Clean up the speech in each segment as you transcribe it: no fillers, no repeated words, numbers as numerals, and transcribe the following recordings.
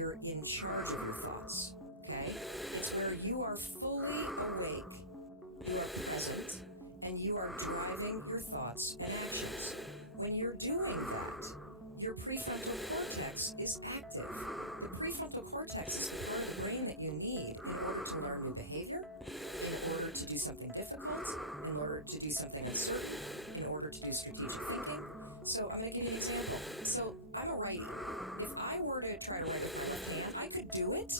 you're in charge of your thoughts, okay? It's where you are fully awake, you are present, and you are driving your thoughts and actions. When you're doing that, your prefrontal cortex is active. The prefrontal cortex is the part of the brain that you need in order to learn new behavior, in order to do something difficult, in order to do something uncertain, in order to do strategic thinking. So I'm going to give you an example. So I'm a righty. If I were to try to write with my left hand, I could do it.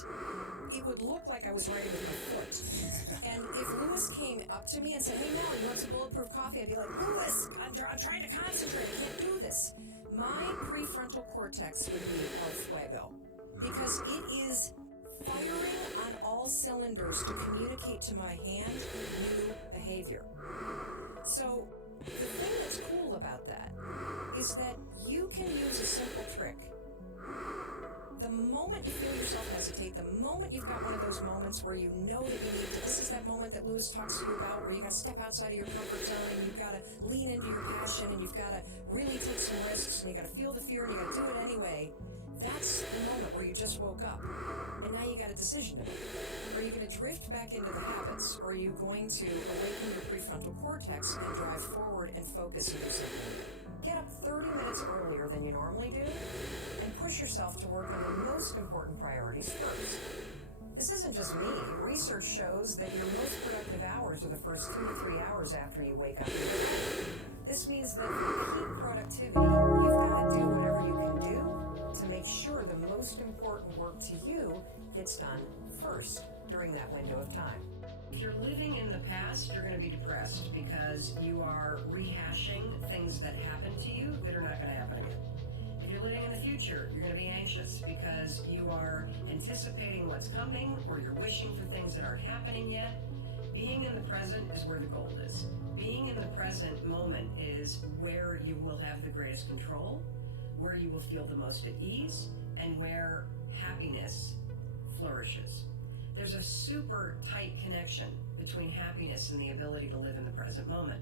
It would look like I was writing with my foot. And if Lewis came up to me and said, "Hey, Mel, you want some bulletproof coffee?" I'd be like, "Lewis, I'm trying to concentrate. I can't do this." My prefrontal cortex would be al fuego because it is firing on all cylinders to communicate to my hand new behavior. So the thing that's cool about that is that you can use a simple trick. The moment you feel yourself hesitate, the moment you've got one of those moments where you know that you need to, this is that moment that Lewis talks to you about where you got to step outside of your comfort zone and you've got to lean into your passion and you've got to really take some risks and you got to feel the fear and you got to do it anyway. That's the moment where you just woke up and now you got a decision to make. Are you going to drift back into the habits or are you going to awaken your prefrontal cortex and drive forward and focus and do something? Get up 30 minutes earlier than you normally do and push yourself to work on the most important priorities first. This isn't just me. Research shows that your most productive hours are the first 2 to 3 hours after you wake up. This means that for peak productivity, you've got to do whatever you can do to make sure the most important work to you gets done first during that window of time. If you're living in the past, you're going to be depressed because you are rehashing things that happened to you that are not going to happen again. If you're living in the future, you're going to be anxious because you are anticipating what's coming or you're wishing for things that aren't happening yet. Being in the present is where the gold is. Being in the present moment is where you will have the greatest control, where you will feel the most at ease, and where happiness flourishes. There's a super tight connection between happiness and the ability to live in the present moment.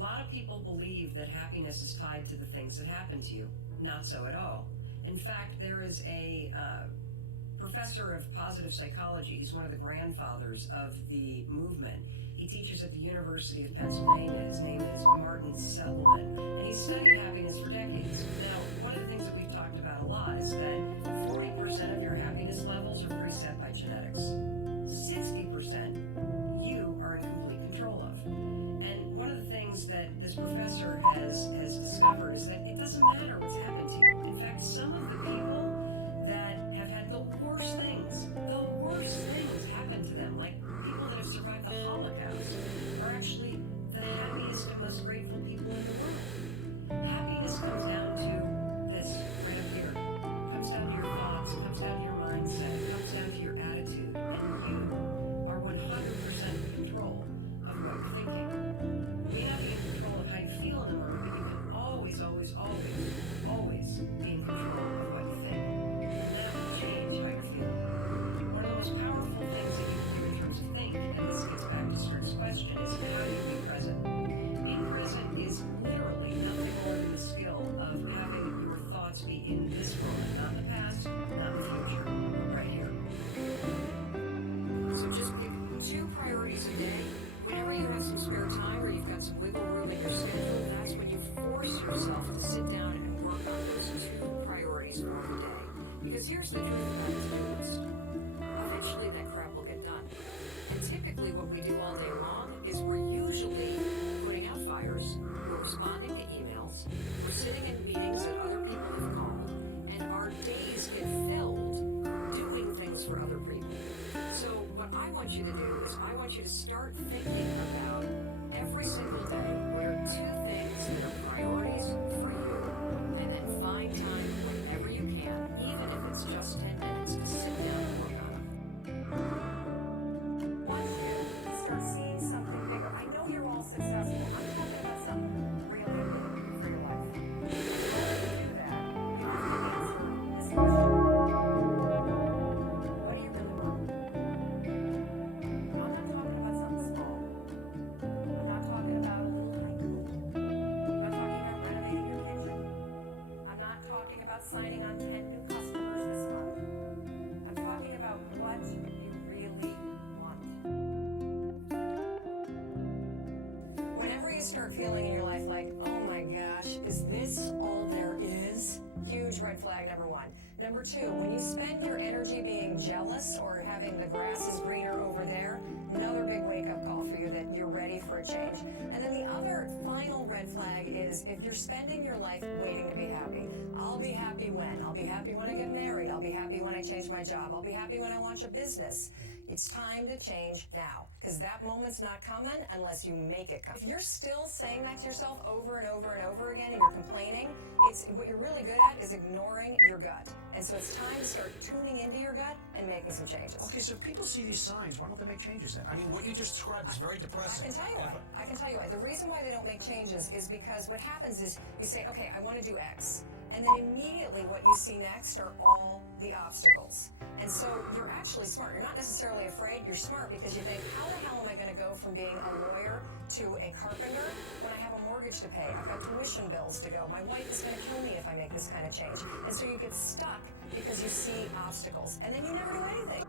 A lot of people believe that happiness is tied to the things that happen to you. Not so at all. In fact, there is a professor of positive psychology. He's one of the grandfathers of the movement. He teaches at the University of Pennsylvania. His name is Martin Seligman, and he's studied happiness for decades. Now, one of the things that we've talked about a lot is that 40% of your happiness levels are preset by genetics. 60% you are in complete control of. And one of the things that this professor has discovered is that it doesn't matter what's happened to you. In fact, some of the people that have had the worst things happen to them, like people that have survived the Holocaust, are actually the happiest and most grateful people in the world. Happiness comes down to this right up here. It comes down to your thoughts, it comes down to your mindset, it comes down to your attitude, and you are 100% in control of what you're thinking. You may not be in control of how you feel in the moment, but you can always, always, always, always be in control of what you think. And that will change how you feel. One of the most powerful things that you can do in terms of think, and this gets back to Strick's question, is how do you be present? Being present is literally nothing more than the skill of having your thoughts be in this moment, not the past, not the future, but right here. So just pick 2 priorities a day. Whenever you have some spare time or you've got some wiggle room in your schedule, that's when you force yourself to sit down and work on those 2 priorities for the day. Because here's the truth about a to-do list. Eventually that crap will get done. And typically what we do all day long is we're usually putting out fires, we're responding to emails, we're sitting in meetings that other people have called, and our days get filled doing things for other people. So what I want you to do is I want you to start thinking about every single day, what are 2 things that are priorities for you, and then find time whenever you can, even if it's just 10 minutes, to sit down and work on them. Once you start seeing something bigger, I know you're all successful. I'm talking about something really big for your life. In order to do that, you have to answer this question. What do you really want? I'm not talking about something small. I'm not talking about a little haiku. I'm not talking about renovating your kitchen. I'm not talking about signing on 10 new customers this month. feeling in your life like, oh my gosh, is this all there is? Huge red flag, number one. Number two, when you spend your energy being jealous or having the grass is greener over there, another big wake-up call for you that you're ready for a change. And then the other final red flag is if you're spending your life waiting to be happy. I'll be happy when? I'll be happy when I get married. I'll be happy when I change my job. I'll be happy when I launch a business. It's time to change now, because that moment's not coming unless you make it come. If you're still saying that to yourself over and over and over again and you're complaining, what you're really good at is ignoring your gut. And so it's time to start tuning into your gut and making some changes. Okay, so if people see these signs, why don't they make changes then? I mean, what you just described is very depressing. I can tell you why. The reason why they don't make changes is because what happens is you say, okay, I want to do X. And then immediately what you see next are all the obstacles. And so you're actually smart. You're not necessarily afraid. You're smart because you think, how the hell am I going to go from being a lawyer to a carpenter when I have a mortgage to pay? I've got tuition bills to go. My wife is going to kill me if I make this kind of change. And so you get stuck because you see obstacles. And then you never do anything.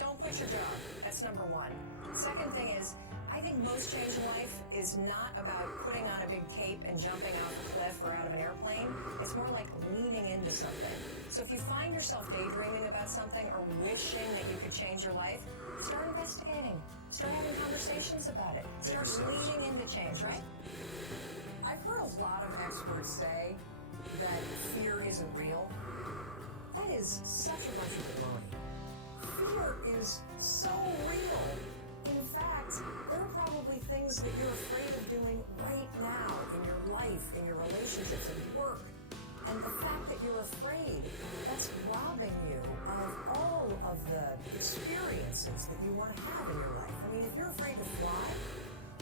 Don't quit your job. That's number one. Second thing is, I think most change in life is not about putting on a big cape and jumping off a cliff or out of an airplane. It's more like leaning into something. So if you find yourself daydreaming about something or wishing that you could change your life, start investigating. Start having conversations about it. Start leaning into change, right? I've heard a lot of experts say that fear isn't real. That is such a bunch of baloney. Fear is so real. In fact, there are probably things that you're afraid of doing right now in your life, in your relationships, at work. And the fact that you're afraid, that's robbing you of all of the experiences that you want to have in your life. I mean, if you're afraid to fly,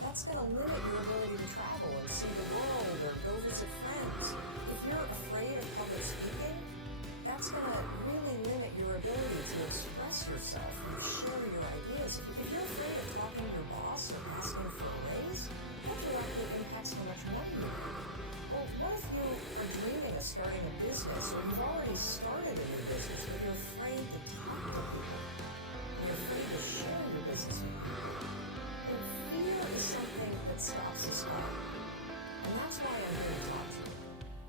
that's going to limit your ability to travel and see the world or go visit friends. If you're afraid of public speaking, that's going to really limit your ability to express yourself and share your ideas. If you're afraid of talking to your boss or asking for a raise, that directly impacts how much money you make. Well, what if you are dreaming of starting a business or you've already started a new business, but you're afraid to talk to people? You're afraid to share your business with people. And fear is something that stops us all. And that's why I'm here to talk to you.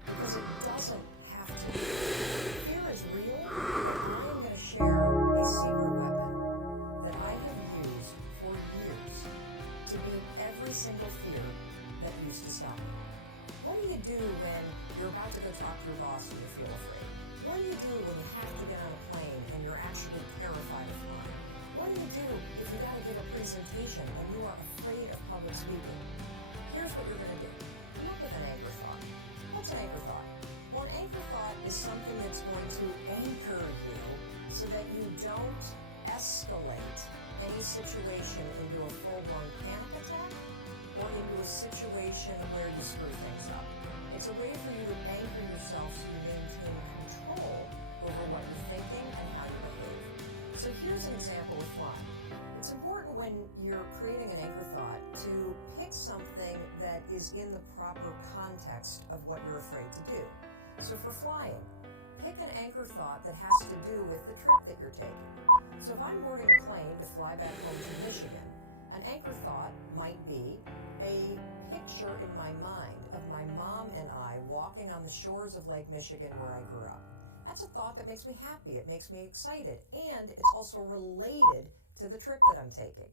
Because it doesn't have to be. Fear is real, and I am going to share a secret weapon that I have used for years to beat every single fear that used to stop me. What do you do when you're about to go talk to your boss and you feel afraid? What do you do when you have to get on a plane and you're actually terrified of flying? What do you do if you got to give a presentation and you are afraid of public speaking? Here's what you're going to do. Come up with an anchor thought. What's an anchor thought? Well, an anchor thought is something that's going to anchor you so that you don't escalate any situation into a full-blown panic attack or into a situation where you screw things up. It's a way for you to anchor yourself so you maintain control over what you're thinking and how you behave. So here's an example with flying. It's important when you're creating an anchor thought to pick something that is in the proper context of what you're afraid to do. So for flying, pick an anchor thought that has to do with the trip that you're taking. So if I'm boarding a plane to fly back home to Michigan, an anchor thought might be a picture in my mind of my mom and I walking on the shores of Lake Michigan where I grew up. That's a thought that makes me happy. It makes me excited. And it's also related to the trip that I'm taking.